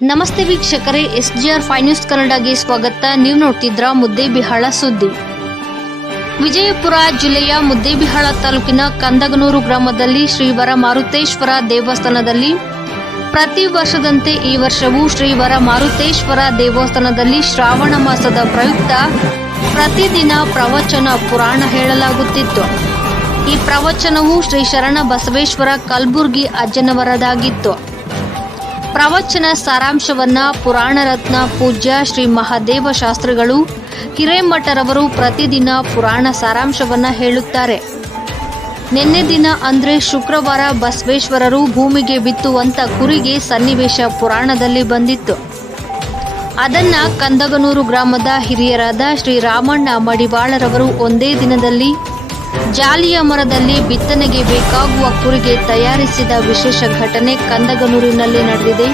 ನಮಸ್ತೆ ವೀಕ್ಷಕರೇ, SGR 5 news ಕನ್ನಡಗೆ ಸ್ವಾಗತ. ನೀವು ನೋಡ್ತಿದ್ರ ಮುದ್ದೇಬಿಹಾಳ ಸುದ್ದಿ. ವಿಜಯಪುರ ಜಿಲ್ಲೆಯ ಮುದ್ದೇಬಿಹಾಳ ತಾಲೂಕಿನ ಕಂದಗನೂರು ಗ್ರಾಮದಲ್ಲಿ ಶ್ರೀ ವರ ಮಾರುತೇಶ್ವರ ದೇವಸ್ಥಾನದಲ್ಲಿ ಪ್ರತಿ ವರ್ಷದಂತೆ ಈ ವರ್ಷವೂ ಶ್ರೀ ವರ ಮಾರುತೇಶ್ವರ ದೇವಸ್ಥಾನದಲ್ಲಿ ಶ್ರಾವಣ ಮಾಸದ ಪ್ರಯುಕ್ತ ಪ್ರತಿದಿನ ಪ್ರವಚನ ಪುರಾಣ ಹೇಳಲಾಗುತ್ತಿತ್ತು. ಈ ಪ್ರವಚನವು ಶ್ರೀ ಶರಣ ಬಸವೇಶ್ವರ ಕಲಬುರ್ಗಿ ಅಜ್ಜನವರದಾಗಿತ್ತು. ಪ್ರವಚನ ಸಾರಾಂಶವನ್ನ ಪುರಾಣ ರತ್ನ ಪೂಜ್ಯ ಶ್ರೀ ಮಹಾದೇವ ಶಾಸ್ತ್ರಿಗಳು ಹಿರೇಮಠರವರು ಪ್ರತಿದಿನ ಪುರಾಣ ಸಾರಾಂಶವನ್ನ ಹೇಳುತ್ತಾರೆ. ನಿನ್ನೆ ದಿನ ಅಂದ್ರೆ ಶುಕ್ರವಾರ ಬಸವೇಶ್ವರರು ಭೂಮಿಗೆ ಬಿತ್ತುವಂತ ಕುರಿಗೆ ಸನ್ನಿವೇಶ ಪುರಾಣದಲ್ಲಿ ಬಂದಿತ್ತು. ಅದನ್ನ ಕಂದಗನೂರು ಗ್ರಾಮದ ಹಿರಿಯರಾದ ಶ್ರೀ ರಾಮಣ್ಣ ಮಡಿವಾಳರವರು ಒಂದೇ ದಿನದಲ್ಲಿ ಜಾಲಿಯ ಮರದಲ್ಲಿ ಬಿತ್ತನೆಗೆ ಬೇಕಾಗುವ ಕುರಿಗೆ ತಯಾರಿಸಿದ ವಿಶೇಷ ಘಟನೆ ಕಂದಗನೂರಿನಲ್ಲಿ ನಡೆದಿದೆ.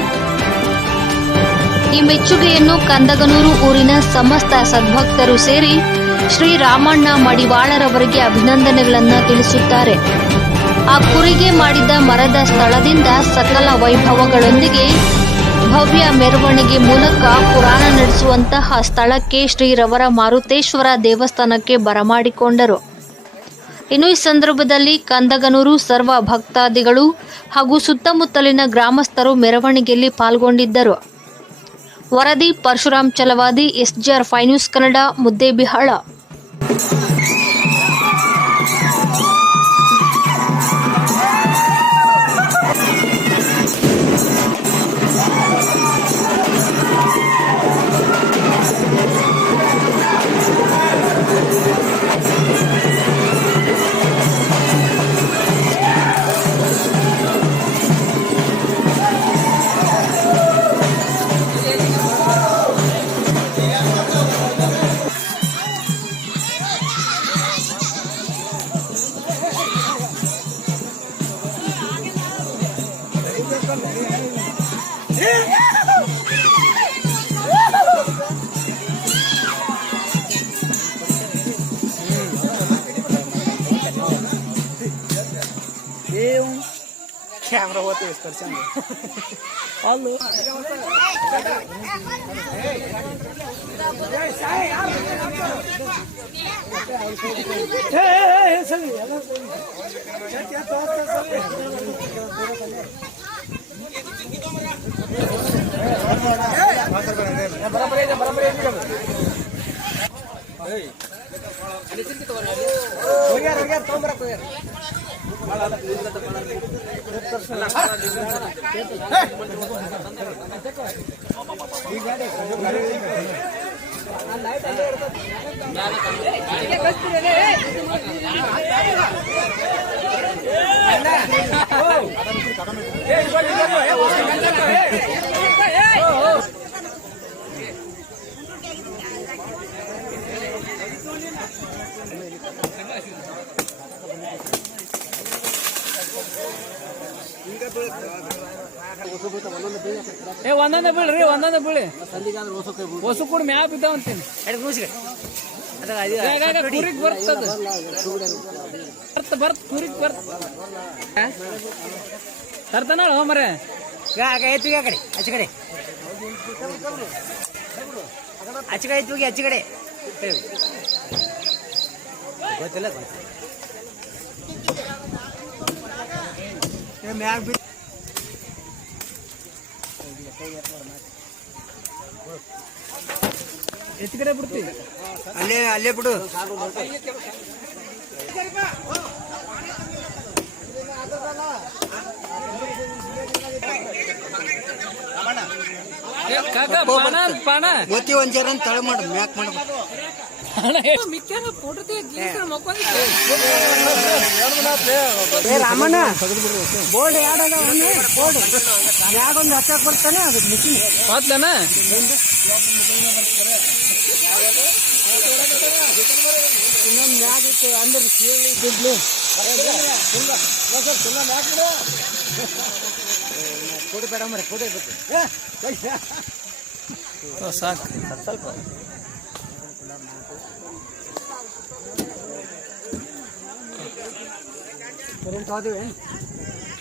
ಈ ಮೆಚ್ಚುಗೆಯನ್ನು ಕಂದಗನೂರು ಊರಿನ ಸಮಸ್ತ ಸದ್ಭಕ್ತರು ಸೇರಿ ಶ್ರೀ ರಾಮಣ್ಣ ಮಡಿವಾಳರವರಿಗೆ ಅಭಿನಂದನೆಗಳನ್ನು ತಿಳಿಸುತ್ತಾರೆ. ಆ ಕುರಿಗೆ ಮಾಡಿದ ಮರದ ಸ್ಥಳದಿಂದ ಸಕಲ ವೈಭವಗಳೊಂದಿಗೆ ಭವ್ಯ ಮೆರವಣಿಗೆ ಮೂಲಕ ಪುರಾಣ ನಡೆಸುವಂತಹ ಸ್ಥಳಕ್ಕೆ ಶ್ರೀ ರವರ ಮಾರುತೇಶ್ವರ ದೇವಸ್ಥಾನಕ್ಕೆ ಬರಮಾಡಿಕೊಂಡರು. ಇನ್ನು ಈ ಸಂದರ್ಭದಲ್ಲಿ ಕಂದಗನೂರು ಸರ್ವ ಭಕ್ತಾದಿಗಳು ಹಾಗೂ ಸುತ್ತಮುತ್ತಲಿನ ಗ್ರಾಮಸ್ಥರು ಮೆರವಣಿಗೆಯಲ್ಲಿ ಪಾಲ್ಗೊಂಡಿದ್ದರು. ವರದಿ Parashuram Chalavadi, SGR 5 news Kannada, Muddebihal. Camera हुआ तो इस पर से हेलो ಒಂದೊಂದೇ ಬೀಳ್ರಿ ಹೊಸು ಕೂಡ ಮ್ಯಾಪ್ ಬಿದ್ದಾವಂತೀನಿ ಕುರಿಗೆ ಬರ್ತದ ಕುರಿಗೆ ತರ್ತಾನ ಮರೆ ಎತ್ತು ಕಡೆ ಆಚೆ ಎತ್ತು ಆಚೆ ಕಡೆ ಗೊತ್ತಿಲ್ಲ ಮ್ಯಾಪ್ ಎತ್ತು ಕಡೆ ಬಿಡ್ತೀವಿ ಅಲ್ಲೇ ಬಿಡು. ಒಂದ್ಸರ ತಳ ಮಾಡು ಮ್ಯಾಕ್ ಮಾಡ ರಾಮಣ್ಣ ಬೋರ್ಡ್ ಬೋರ್ಡ್ ಮ್ಯಾಗೊಂದು ಹಚ್ಚಕ್ ಬರ್ತಾನೆ ಅದು ಮಿಷಿನ್ ಹೋದ್ಲನ ಇನ್ನೊಂದು ಮ್ಯಾಗ್ ಇತ್ತು ಅಂದ್ರೆ ದುಡ್ಡು ಕೊಡು ಬೇಡ ಮರೆ ಕೊಡೇ ಸಾಕು ಸ್ವಲ್ಪ ಕರೆಂಟ್ ಆದೇವೆ